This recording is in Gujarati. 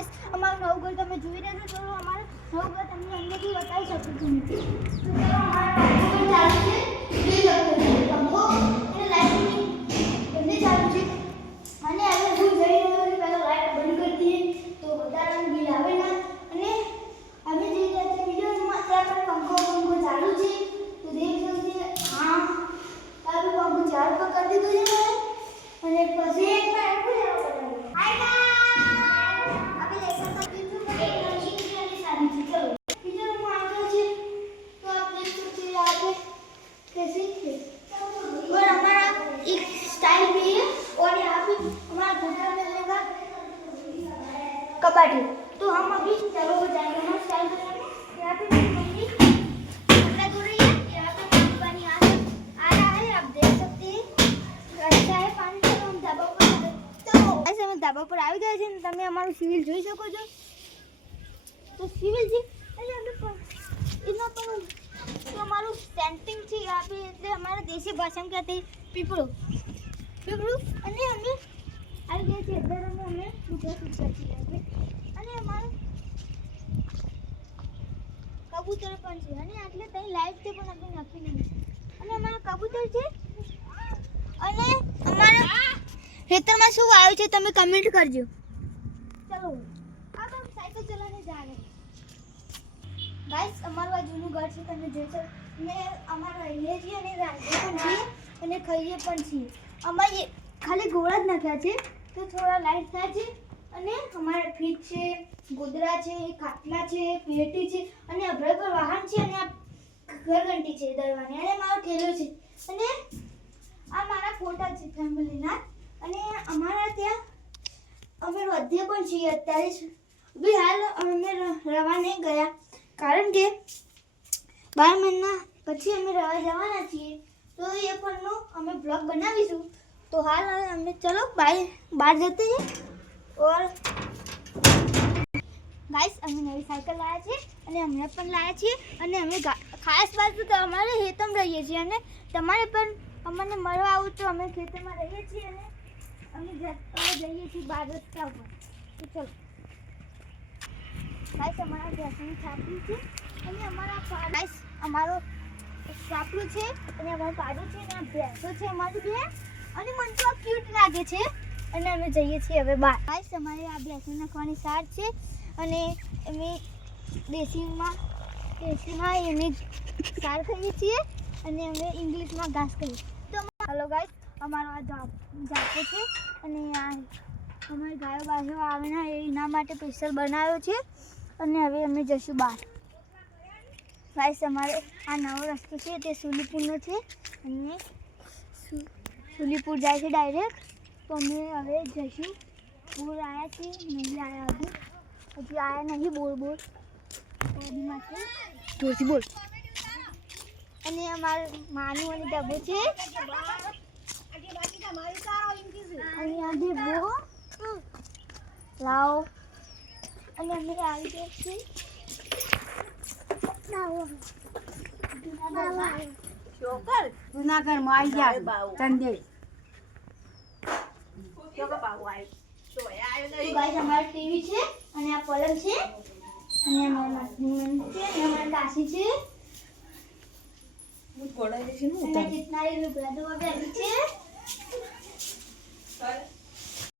ગાઈસ અમારું નવું ઘર તમે જોઈ રહ્યા છો તો અમારું નવું ઘર તમને અંદરથી બતાવી શકું છું તો ચલો અમારા પંખો ચાલુ છે જોઈ શકો છો પંખો અને લાઈટ બંને ચાલુ છે અને હવે હું જઈ રહ્યો છું પહેલા લાઈટ બંધ કરી દઈએ તો વધારાનું બિલ આવે ના અને અમે જઈ રહ્યા છીએ બીજો રૂમમાં ત્યાં પણ પંખો ચાલુ છે તો દેખ શકો છો હા તારું પંખો ચાલુ કરી દીધું છે અને પછી એક વાર એવું હાય ગાઈસ અમે લેસન કમ્પ્લીટ કર્યું છે અને સારી છે ચલો બીજો રૂમ આવ્યો છે તો આપ દેખ सकते हैं यहाँ पे कैसे है और हमारा एक स्टाइल भी है और यहाँ पे हमारा घुटना मिलने का कबाट है तो हम अभी चलो वो जाएंगे हमारा स्टाइल बनाने यहाँ पे मम्मी कपड़ा धो रही है यहाँ पे पानी आ रहा है आप देख सकते हैं अच्छा है पानी चलो हम ધાબા પર ચલો ऐसे हम ધાબા પર આવી ગયા છે ને તમે અમારું સિવિલ જોઈ શકો છો તો સિવિલ जी એટલે અમે इतना तो हमारा सेंटिंग છે यहाँ पे એટલે हमारा देसी भाषा में कहते हैं पीपड़ो पीपड़ो અને અમે આવી ગયા છે અંદર અમે પૂજા કરી છે અને અમારું કબૂતર પણ છે અને આટલે તઈ લાઈવ છે પણ આપણે નાખી નહીં અને અમારા કબૂતર છે અને અમારા ખેતરમાં શું આવ્યું છે તમે કમેન્ટ કરજો ચલો अब हम साइकिल चलाने जा रहे हैं गाइस અમારું આ જૂનું ઘર છે તમે જોઈ શકો ને અમારા રહીએ છીએ અને રાંધીએ પણ છીએ અને ખાઈએ પણ છીએ અમારે ખાલી ગોળા જ નાખ્યા છે તો થોડા લાઈટ થાય છે અને અમારે ફ્રીજ છે ગોદડા છે ખાટલા છે પેટી છે અને અભય પર વાહન છે અને આ ઘરઘંટી છે દરવાની અને મારો ઠેલો છે અને આ મારા ફોટા છે ફેમિલીના અને અમારા ત્યાં અમે વધ્યા પણ છીએ અત્યારે બી હાલ અમે રવા નહીં ગયા કારણ કે 12 મહિના પછી અમે રવા જવાના છીએ તો એ પરનો અમે બ્લોગ બનાવીશું તો હાલ અમે ચલો બહાર જते हैं और गाइस અમે નવી સાયકલ લાવ્યા છે અને અમે પણ લાવ્યા છીએ અને અમે ખાસ વાત તો અમારે ખેતરમાં રહીએ છીએ અને તમારે પણ અમને મળવા આવું તો અમે ખેતરમાં રહીએ છીએ અને અમે જઈએ છીએ બહાર રસ્તા ઉપર તો ચલો ગાઈસ અમારા ભેંસની છાપરી છે અને અમારા ગાઈસ અમારો સાપરું છે અને અમારું પાડું છે અને ભેંસો છે અમારી બે અને મને તો ક્યુટ લાગે છે અને અમે જઈએ છીએ હવે બહાર ગાઈસ અમારે આ ભેંસો નાખવાની સાર છે અને અમે દેશીમાં એની સાર ખાઈએ છીએ અને અમે ઇંગ્લિશમાં ઘાસ ખાઈએ તો હેલો ગાઈસ અમારો આ ઝાપો છે અને આ અમારી ગાયો બાયો આવે ને એના માટે સ્પેશિયલ બનાવ્યો છે અને હવે અમે જઈશું બહાર ગાઈસ અમારે આ નવો રસ્તો છે તે સુલીપુરનો છે અને સુલીપુર જાય છે ડાયરેક્ટ તો અમે હવે જઈશું બોર આવ્યા છીએ નહીં આવ્યા હજી આવ્યા નહીં બોર માટે જોરથી બોલ અને અમારે માનું અને ડબ્બો છે અને આ ડબ્બો લાવો અને અમે આવી ગયા છીએ જુનાગઢ માં આવી ગયા ચંદેલ ગાઈસ અમારી ટીવી છે અને આ પલંગ છે અને અમારા માસી છે અને અમારા કાશી છે અને કિતના લુગડા તો બેઠી છે